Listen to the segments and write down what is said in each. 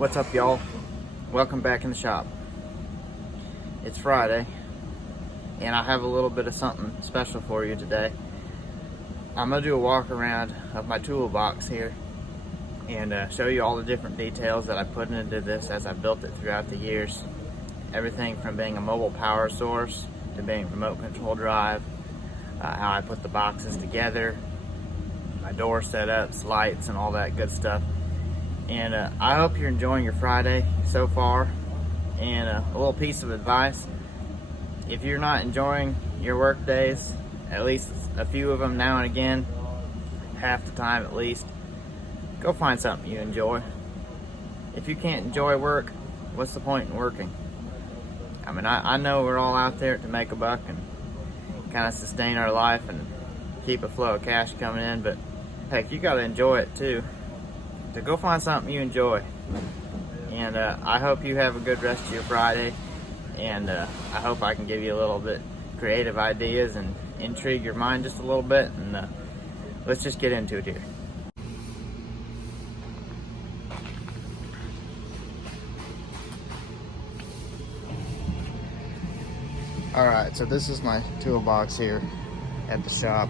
What's up, y'all? Welcome back in the shop. It's Friday, and I have a little bit of something special for you today. I'm gonna do a walk around of my toolbox here and show you all the different details that I put into this as I built it throughout the years. Everything from being a mobile power source to being remote control drive, how I put the boxes together, my door setups, lights, and all that good stuff. And I hope you're enjoying your Friday so far. And a little piece of advice: if you're not enjoying your work days, at least a few of them now and again, half the time at least, go find something you enjoy. If you can't enjoy work, what's the point in working? I mean, I know we're all out there to make a buck and kind of sustain our life and keep a flow of cash coming in, but heck, you got to enjoy it too. So go find something you enjoy. And I hope you have a good rest of your Friday, and I hope I can give you a little bit creative ideas and intrigue your mind just a little bit, and let's just get into it here. Alright, so this is my toolbox here at the shop.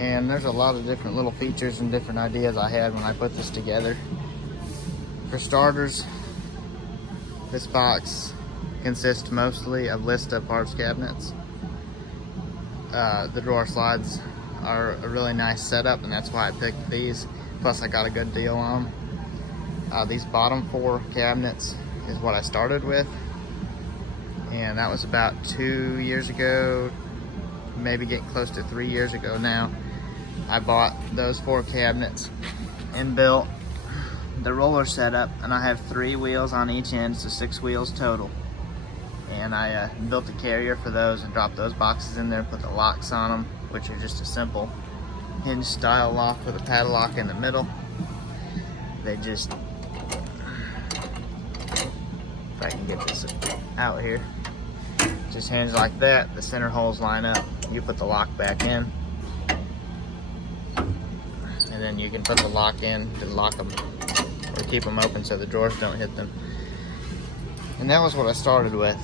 And there's a lot of different little features and different ideas I had when I put this together. For starters, this box consists mostly of list of parts cabinets. The drawer slides are a really nice setup, and that's why I picked these. Plus I got a good deal on them. These bottom 4 cabinets is what I started with, and that was about 2 years ago, maybe getting close to 3 years ago now. I bought those 4 cabinets and built the roller setup, and I have 3 wheels on each end, so 6 wheels total. And I built a carrier for those and dropped those boxes in there, put the locks on them, which are just a simple hinge style lock with a padlock in the middle. They just, if I can get this out here, just hinge like that. The center holes line up. You put the lock back in, and then you can put the lock in to lock them or keep them open so the drawers don't hit them. And that was what I started with.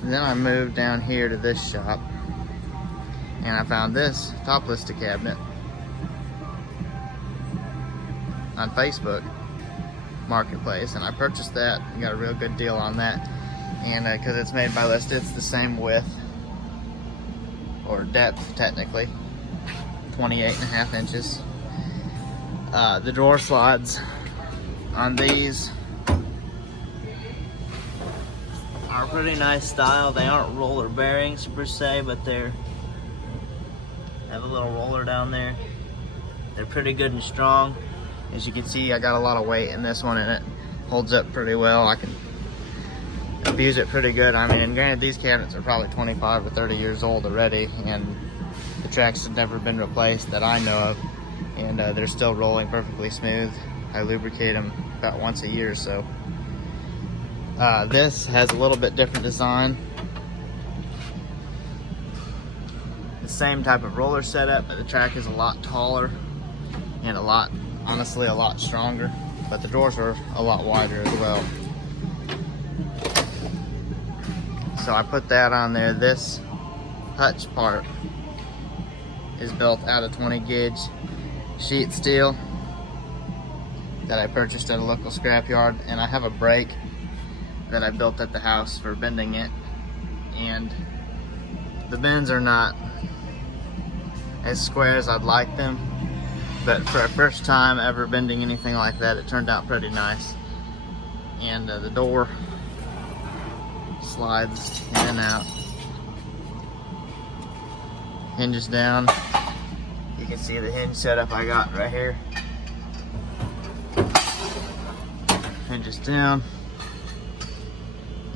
And then I moved down here to this shop, and I found this top listed cabinet on Facebook Marketplace, and I purchased that and got a real good deal on that. And because it's made by list, it's the same width or depth technically, 28.5 inches. The drawer slides on these are pretty nice style. They aren't roller bearings per se, but they have a little roller down there. They're pretty good and strong. As you can see, I got a lot of weight in this one, and it holds up pretty well. I can abuse it pretty good. I mean, and granted, these cabinets are probably 25 to 30 years old already, and the tracks have never been replaced that I know of, and they're still rolling perfectly smooth. I lubricate them about once a year or so. This has a little bit different design. The same type of roller setup, but the track is a lot taller and honestly a lot stronger, but the drawers are a lot wider as well. So I put that on there. This Hutch part is built out of 20 gauge sheet steel that I purchased at a local scrapyard, and I have a brake that I built at the house for bending it, and the bends are not as square as I'd like them, but for a first time ever bending anything like that, it turned out pretty nice. And the door slides in and out, hinges down. You can see the hinge setup I got right here. Hinges down,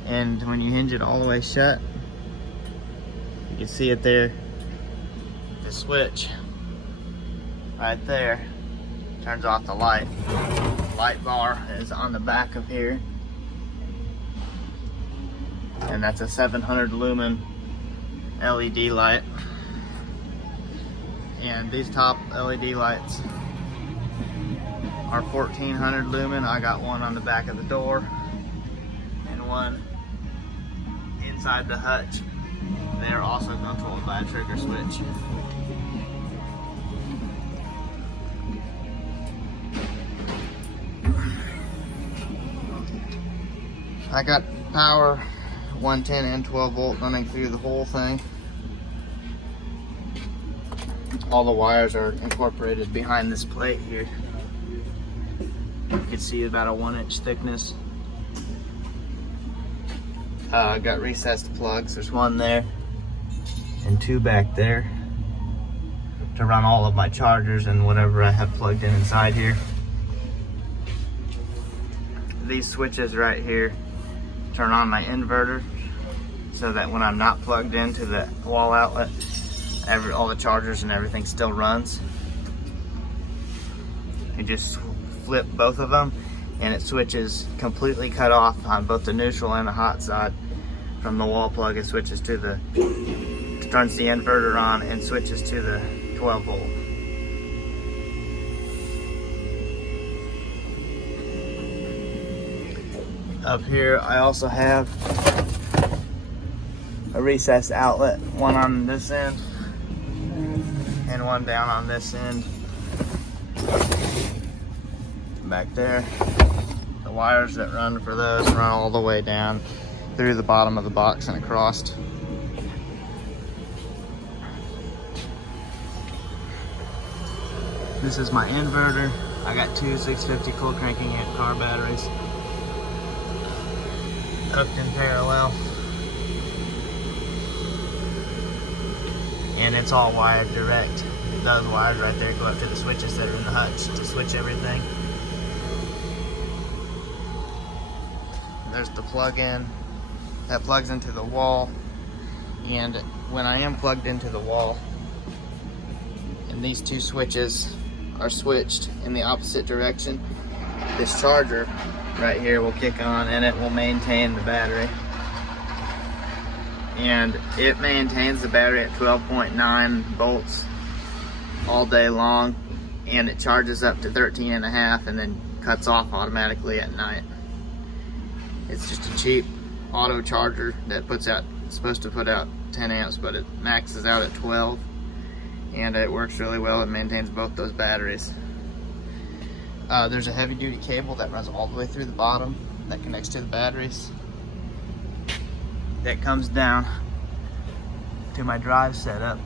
and when you hinge it all the way shut, you can see it there. The switch right there turns off the light. Light bar is on the back of here, and that's a 700 lumen LED light. And these top LED lights our 1400 lumen. I got one on the back of the door and one inside the hutch. They're also controlled by a trigger switch. I got power 110 and 12 volt running through the whole thing. All the wires are incorporated behind this plate here. You can see about a 1-inch thickness. I got recessed plugs. There's one there and two back there to run all of my chargers and whatever I have plugged in inside here. These switches right here turn on my inverter so that when I'm not plugged into the wall outlet, all the chargers and everything still runs. You just flip both of them and it switches completely cut off on both the neutral and the hot side from the wall plug. It switches to turns the inverter on and switches to the 12 volt. Up here I also have a recessed outlet, one on this end and one down on this end. Back there, the wires that run for those run all the way down through the bottom of the box and across. This is my inverter. I got two 650 cold cranking amp car batteries hooked in parallel, and it's all wired direct. Those wires right there go up to the switches that are in the hutch to switch everything. There's the plug-in that plugs into the wall, and when I am plugged into the wall and these two switches are switched in the opposite direction, this charger right here will kick on and it will maintain the battery. And it maintains the battery at 12.9 volts all day long, and it charges up to 13.5 and then cuts off automatically at night. It's just a cheap auto charger that it's supposed to put out 10 amps, but it maxes out at 12, and it works really well. It maintains both those batteries. There's a heavy duty cable that runs all the way through the bottom that connects to the batteries. That comes down to my drive setup.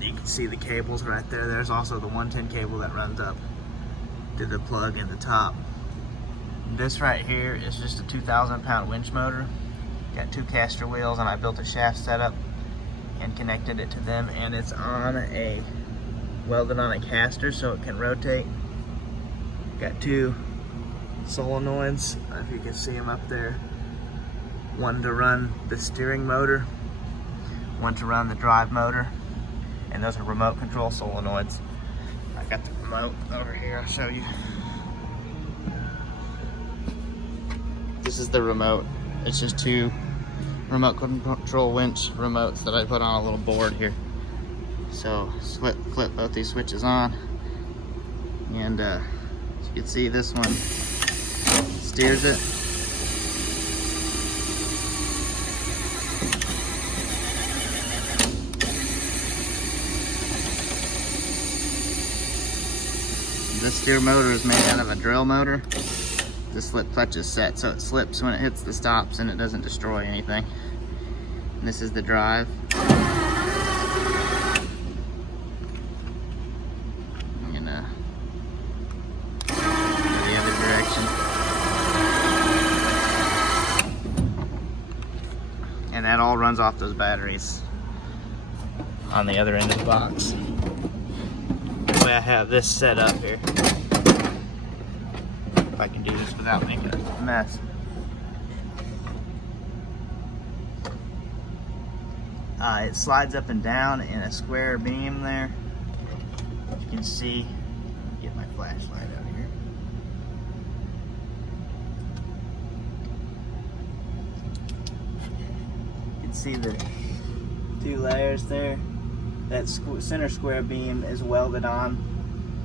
You can see the cables right there. There's also the 110 cable that runs up to the plug in the top. This right here is just a 2,000 pound winch motor. Got two caster wheels, and I built a shaft setup and connected it to them, and it's welded on a caster so it can rotate. Got two solenoids, if you can see them up there. One to run the steering motor, one to run the drive motor, and those are remote control solenoids. I got the remote over here, I'll show you. This is the remote. It's just two remote control winch remotes that I put on a little board here. So flip both these switches on, and as you can see, this one steers it. This steer motor is made out of a drill motor. The slip clutch is set so it slips when it hits the stops and it doesn't destroy anything. And this is the drive. I'm gonna go the other direction. And that all runs off those batteries on the other end of the box. The way I have this set up here, if I can do this without making a mess. It slides up and down in a square beam there. You can see, get my flashlight out here. You can see the two layers there. That center square beam is welded on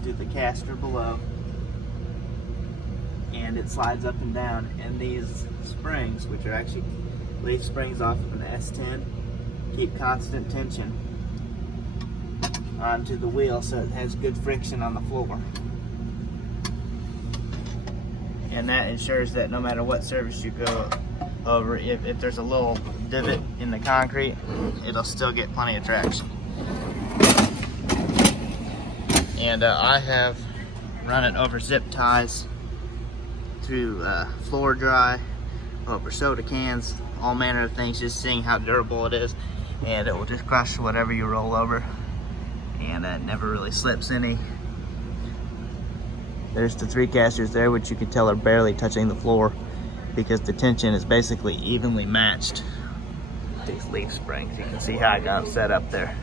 to the caster below, and it slides up and down, and these springs, which are actually leaf springs off of an S10, keep constant tension onto the wheel so it has good friction on the floor. And that ensures that no matter what surface you go over, if there's a little divot in the concrete, it'll still get plenty of traction. And I have run it over zip ties, through floor dry, over soda cans, all manner of things, just seeing how durable it is. And it will just crush whatever you roll over, and it never really slips any. There's the 3 casters there, which you can tell are barely touching the floor because the tension is basically evenly matched. These leaf springs, you can see how I got them set up there.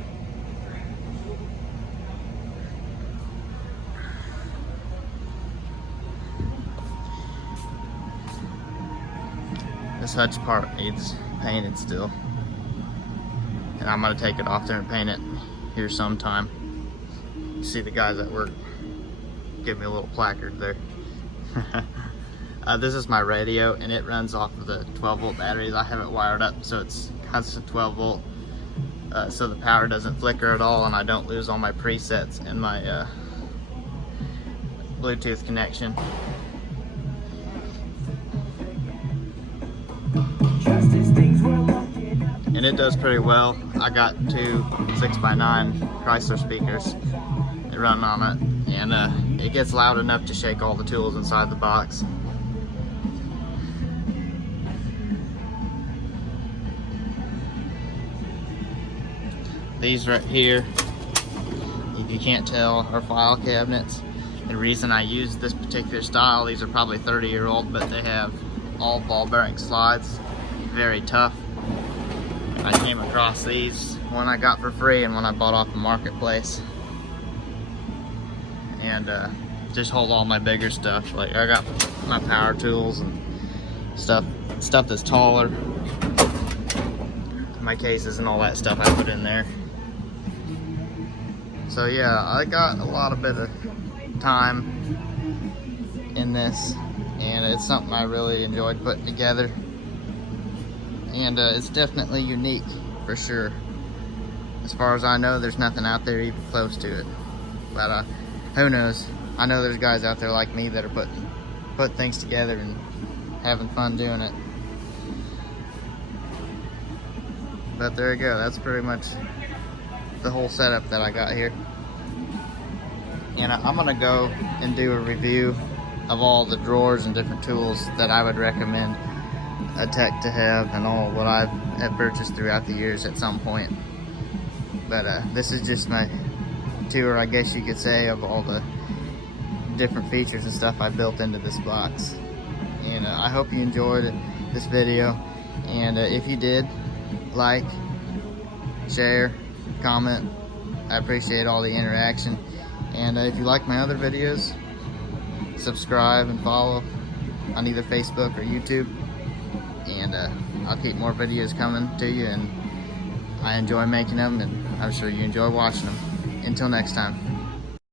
This Hutch part needs painted still, and I'm gonna take it off there and paint it here sometime. You see the guys at work give me a little placard there. This is my radio, and it runs off of the 12-volt batteries. I have it wired up so it's constant 12 volt, so the power doesn't flicker at all, and I don't lose all my presets in my Bluetooth connection. And it does pretty well. I got 2 6x9 Chrysler speakers that run on it, and it gets loud enough to shake all the tools inside the box. These right here, if you can't tell, are file cabinets. The reason I use this particular style, these are probably 30-year-old, but they have all ball bearing slides, very tough. I came across these, one I got for free and one I bought off the marketplace, and just hold all my bigger stuff. Like I got my power tools and stuff that's taller, my cases and all that stuff I put in there. So yeah, I got a lot of bit of time in this, and it's something I really enjoyed putting together. And it's definitely unique, for sure. As far as I know, there's nothing out there even close to it. But who knows? I know there's guys out there like me that are putting things together and having fun doing it. But there you go. That's pretty much the whole setup that I got here. And I'm gonna go and do a review of all the drawers and different tools that I would recommend a tech to have, and all what I've purchased throughout the years at some point. But this is just my tour, I guess you could say, of all the different features and stuff I built into this box. And I hope you enjoyed this video, and if you did, like, share, comment. I appreciate all the interaction. And if you like my other videos, subscribe and follow on either Facebook or YouTube. And I'll keep more videos coming to you, and I enjoy making them, and I'm sure you enjoy watching them. Until next time.